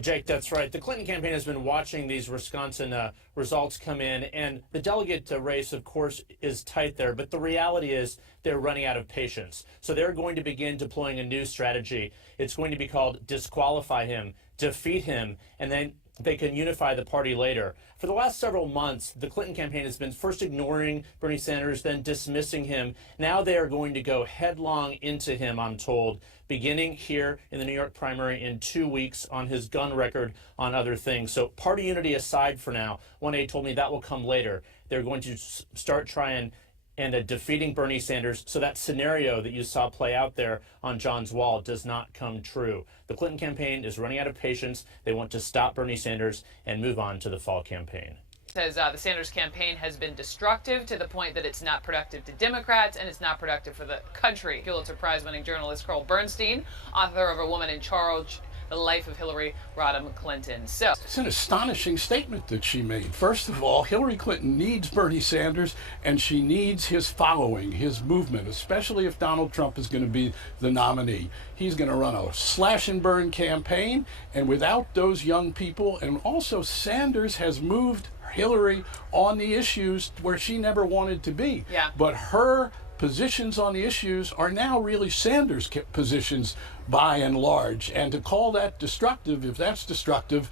Jake, that's right. The Clinton campaign has been watching these Wisconsin results come in, and the delegate race, of course, is tight there. But the reality is they're running out of patience. So they're going to begin deploying a new strategy. It's going to be called disqualify him, defeat him, and then they can unify the party later. For the last several months, the Clinton campaign has been first ignoring Bernie Sanders, then dismissing him. Now they are going to go headlong into him, I'm told, beginning here in the New York primary in 2 weeks on his gun record, on other things. So party unity aside for now, 1A told me that will come later. They're going to start trying and defeating Bernie Sanders, so that scenario that you saw play out there on John's Wall does not come true. The Clinton campaign is running out of patience. They want to stop Bernie Sanders and move on to the fall campaign. Says the Sanders campaign has been destructive to the point that it's not productive to Democrats and it's not productive for the country. Pulitzer Prize-winning journalist Carl Bernstein, author of A Woman in Charge, The Life of Hillary Rodham Clinton. So it's an astonishing statement that she made. First of all, Hillary Clinton needs Bernie Sanders, and she needs his following, his movement, especially if Donald Trump is going to be the nominee. He's going to run a slash and burn campaign, and without those young people, and also Sanders has moved Hillary on the issues where she never wanted to be. Yeah. But her positions on the issues are now really Sanders' positions by and large. And to call that destructive, if that's destructive,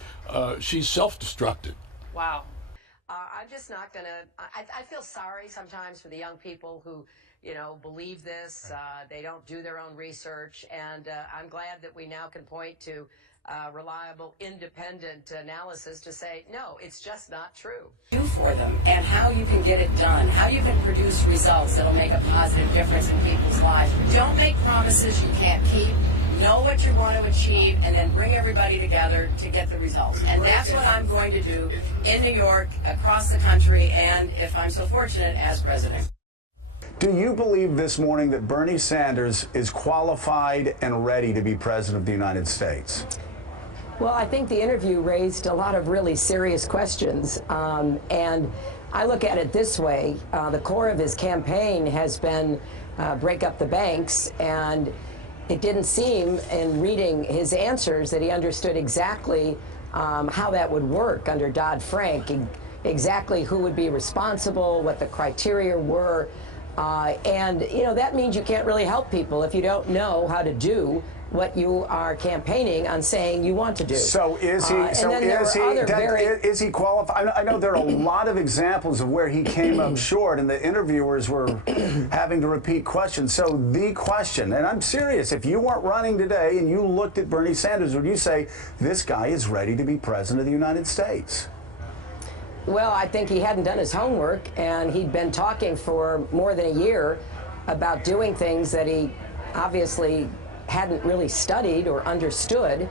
she's self-destructed. Wow. I'm just not going to, I feel sorry sometimes for the young people who, believe this. They don't do their own research. And I'm glad that we now can point to reliable, independent analysis to say, no, it's just not true. Do for them and how you can get it done, how you can produce results that'll make a positive difference in people's lives. Don't make promises you can't keep. Know what you want to achieve and then bring everybody together to get the results. And that's what I'm going to do in New York, across the country, and if I'm so fortunate, as president. Do you believe this morning that Bernie Sanders is qualified and ready to be president of the United States? Well, I think the interview raised a lot of really serious questions. And I look at it this way. The core of his campaign has been break up the banks, and it didn't seem in reading his answers that he understood exactly how that would work under Dodd-Frank, exactly who would be responsible, what the criteria were. And, that means you can't really help people if you don't know how to do what you are campaigning on saying you want to do. So is he? Is he qualified? I know there are a lot of examples of where he came up short, and the interviewers were having to repeat questions. So the question, and I'm serious, if you weren't running today and you looked at Bernie Sanders, would you say this guy is ready to be president of the United States? Well, I think he hadn't done his homework, and he'd been talking for more than a year about doing things that he obviously hadn't really studied or understood,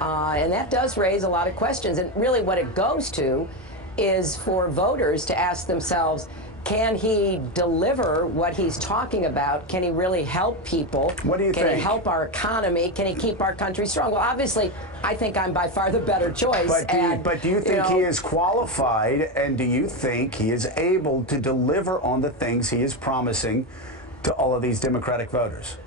and that does raise a lot of questions. And really what it goes to is for voters to ask themselves, can he deliver what he's talking about? Can he really help people? What do you think? Can he help our economy? Can he keep our country strong? Well, obviously, I think I'm by far the better choice. But do you think he is qualified, and do you think he is able to deliver on the things he is promising to all of these Democratic voters?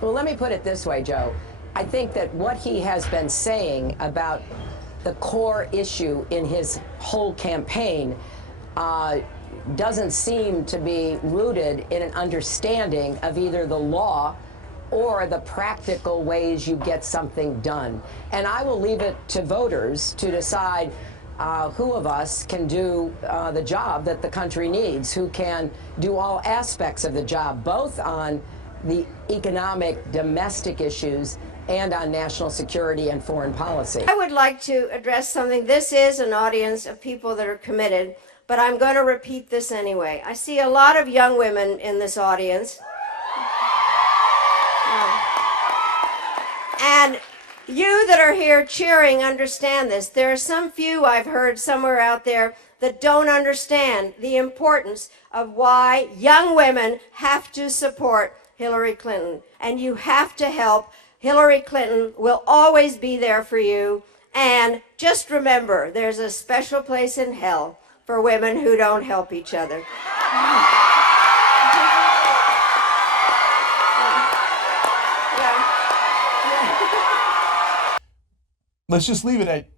Well, let me put it this way, Joe. I think that what he has been saying about the core issue in his whole campaign doesn't seem to be rooted in an understanding of either the law or the practical ways you get something done. And I will leave it to voters to decide who of us can do the job that the country needs, who can do all aspects of the job, both on the economic, domestic issues and on national security and foreign policy. I would like to address something. This is an audience of people that are committed, but I'm going to repeat this anyway. I see a lot of young women in this audience. And you that are here cheering understand this. There are some few I've heard somewhere out there that don't understand the importance of why young women have to support Hillary Clinton. And you have to help. Hillary Clinton will always be there for you. And just remember, there's a special place in hell for women who don't help each other. let's just leave it at,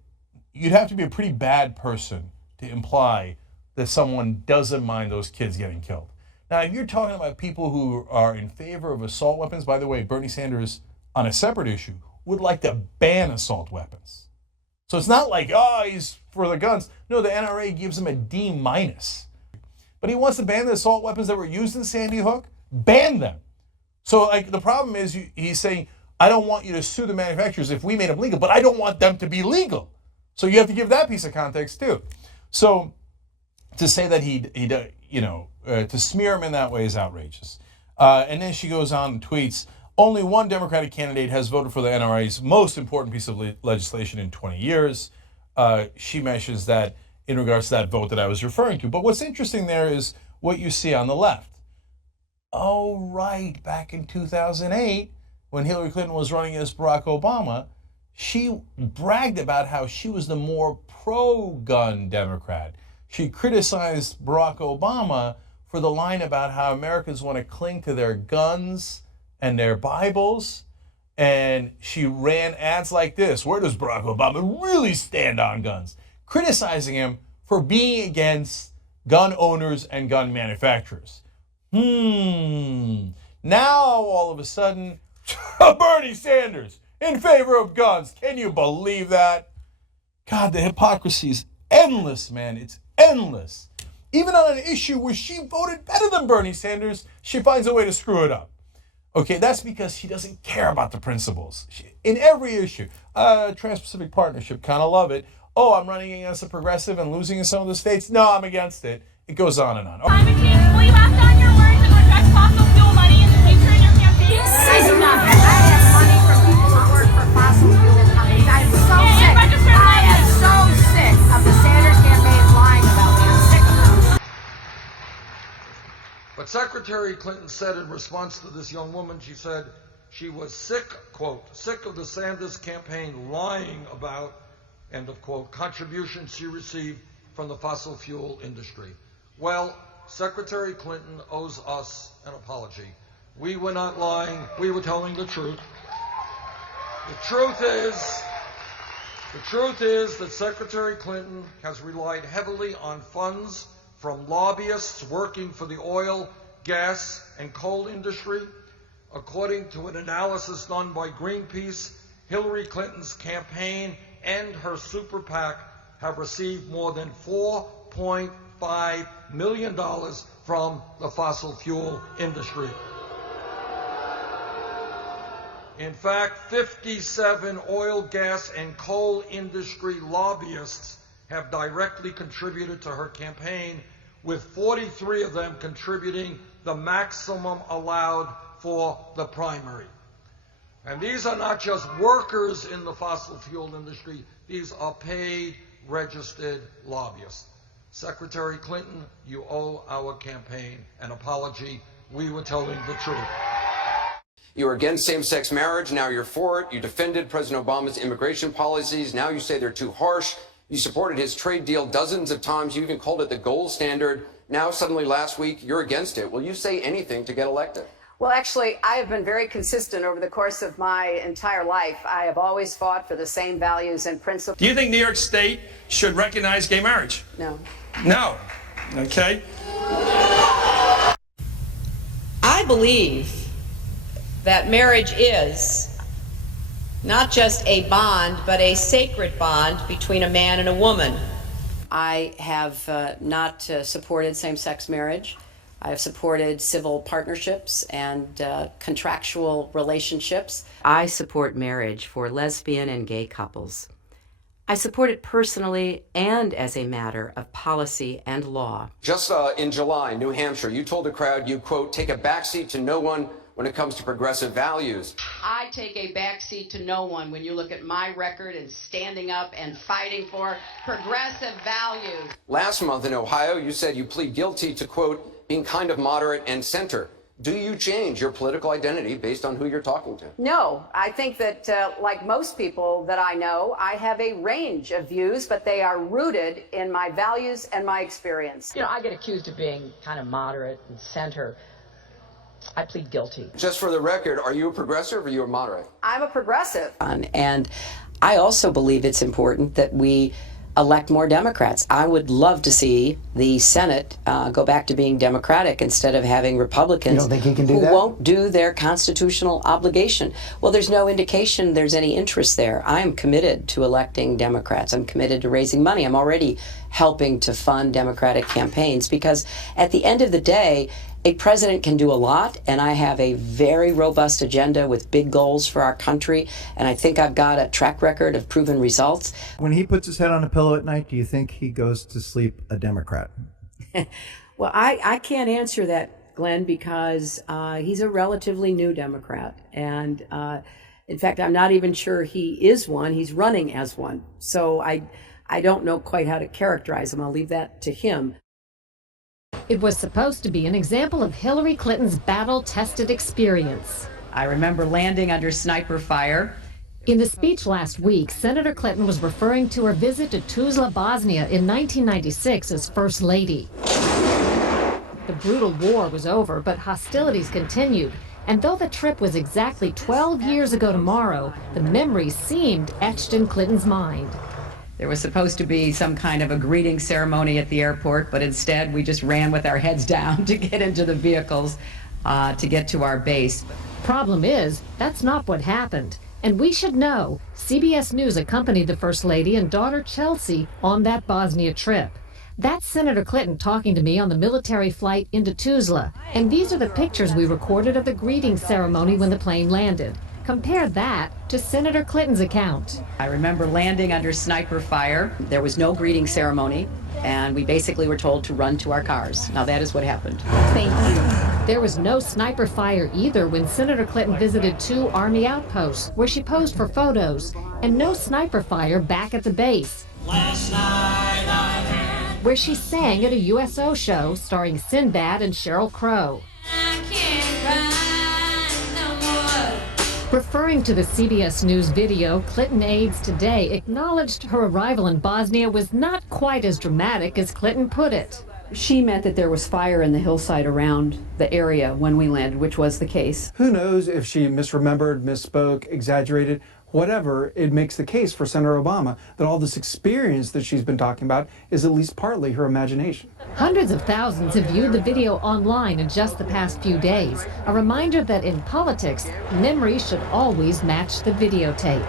you'd have to be a pretty bad person to imply that someone doesn't mind those kids getting killed. Now, if you're talking about people who are in favor of assault weapons, by the way, Bernie Sanders, on a separate issue, would like to ban assault weapons. So it's not like, oh, he's for the guns. No, the NRA gives him a D-. But he wants to ban the assault weapons that were used in Sandy Hook. Ban them. So like the problem is he's saying, I don't want you to sue the manufacturers if we made them legal, but I don't want them to be legal. So you have to give that piece of context too. So to say that to smear him in that way is outrageous. And then she goes on and tweets, only one Democratic candidate has voted for the NRA's most important piece of legislation in 20 years. She mentions that in regards to that vote that I was referring to. But what's interesting there is what you see on the left. Oh, right, back in 2008, when Hillary Clinton was running against Barack Obama, she bragged about how she was the more pro-gun Democrat. She criticized Barack Obama for the line about how Americans want to cling to their guns and their Bibles. And she ran ads like this. Where does Barack Obama really stand on guns? Criticizing him for being against gun owners and gun manufacturers. Now, all of a sudden, Bernie Sanders in favor of guns. Can you believe that? God, the hypocrisy is endless, man. It's endless. Even on an issue where she voted better than Bernie Sanders, she finds a way to screw it up. Okay, that's because she doesn't care about the principles. In every issue, Trans-Pacific Partnership, kind of love it. Oh, I'm running against a progressive and losing in some of the states. No, I'm against it. It goes on and on. Climate change, will you act on your words and reject fossil fuel money in the future in your campaign? I do not. I have money for people who work for fossil fuel companies. I am so sick. I am so sick of the Sanders campaign lying about me. I'm sick of them. But Secretary Clinton said in response to this young woman, she said she was sick, quote, sick of the Sanders campaign lying about, end of quote, contributions she received from the fossil fuel industry. Well, Secretary Clinton owes us an apology. We were not lying. We were telling the truth. The truth is that Secretary Clinton has relied heavily on funds from lobbyists working for the oil, gas, and coal industry. According to an analysis done by Greenpeace, Hillary Clinton's campaign and her super PAC have received more than $4.5 million from the fossil fuel industry. In fact, 57 oil, gas, and coal industry lobbyists have directly contributed to her campaign, with 43 of them contributing the maximum allowed for the primary. And these are not just workers in the fossil fuel industry, these are paid, registered lobbyists. Secretary Clinton, you owe our campaign an apology. We were telling the truth. You were against same-sex marriage, now you're for it. You defended President Obama's immigration policies, now you say they're too harsh. You supported his trade deal dozens of times. You even called it the gold standard. Now, suddenly last week, you're against it. Will you say anything to get elected? Well, actually, I have been very consistent over the course of my entire life. I have always fought for the same values and principles. Do you think New York State should recognize gay marriage? No. No. Okay. I believe that marriage is not just a bond, but a sacred bond between a man and a woman. I have not supported same-sex marriage. I have supported civil partnerships and contractual relationships. I support marriage for lesbian and gay couples. I support it personally and as a matter of policy and law. Just in July, New Hampshire, you told the crowd you, quote, take a backseat to no one when it comes to progressive values. I take a backseat to no one when you look at my record and standing up and fighting for progressive values. Last month in Ohio, you said you plead guilty to, quote, being kind of moderate and center. Do you change your political identity based on who you're talking to? No, I think that like most people that I know, I have a range of views, but they are rooted in my values and my experience. You know, I get accused of being kind of moderate and center. I plead guilty. Just for the record, are you a progressive or are you a moderate? I'm a progressive. And I also believe it's important that we elect more Democrats. I would love to see the Senate go back to being Democratic instead of having Republicans You don't think he can do who that? won't do their constitutional obligation. Well, there's no indication there's any interest there. I am committed to electing Democrats. I'm committed to raising money. I'm already helping to fund Democratic campaigns because at the end of the day, a president can do a lot, and I have a very robust agenda with big goals for our country, and I think I've got a track record of proven results. When he puts his head on a pillow at night, do you think he goes to sleep a Democrat? Well, I can't answer that, Glenn, because he's a relatively new Democrat. And in fact, I'm not even sure he is one. He's running as one. So I don't know quite how to characterize him. I'll leave that to him. It was supposed to be an example of Hillary Clinton's battle-tested experience. I remember landing under sniper fire. In the speech last week, Senator Clinton was referring to her visit to Tuzla, Bosnia in 1996 as First Lady. The brutal war was over, but hostilities continued. And though the trip was exactly 12 years ago tomorrow, the memories seemed etched in Clinton's mind. There was supposed to be some kind of a greeting ceremony at the airport, but instead we just ran with our heads down to get into the vehicles to get to our base. Problem is, that's not what happened. And we should know, CBS News accompanied the First Lady and daughter Chelsea on that Bosnia trip. That's Senator Clinton talking to me on the military flight into Tuzla. And these are the pictures we recorded of the greeting ceremony when the plane landed. Compare that to Senator Clinton's account. I remember landing under sniper fire. There was no greeting ceremony, and we basically were told to run to our cars. Now that is what happened. Thank you. There was no sniper fire either when Senator Clinton visited 2 Army outposts where she posed for photos, and no sniper fire back at the base, where she sang at a USO show starring Sinbad and Sheryl Crow. Referring to the CBS News video, Clinton aides today acknowledged her arrival in Bosnia was not quite as dramatic as Clinton put it. She meant that there was fire in the hillside around the area when we landed, which was the case. Who knows if she misremembered, misspoke, exaggerated, whatever, it makes the case for Senator Obama that all this experience that she's been talking about is at least partly her imagination. Hundreds of thousands have viewed the video online in just the past few days, a reminder that in politics, memory should always match the videotape.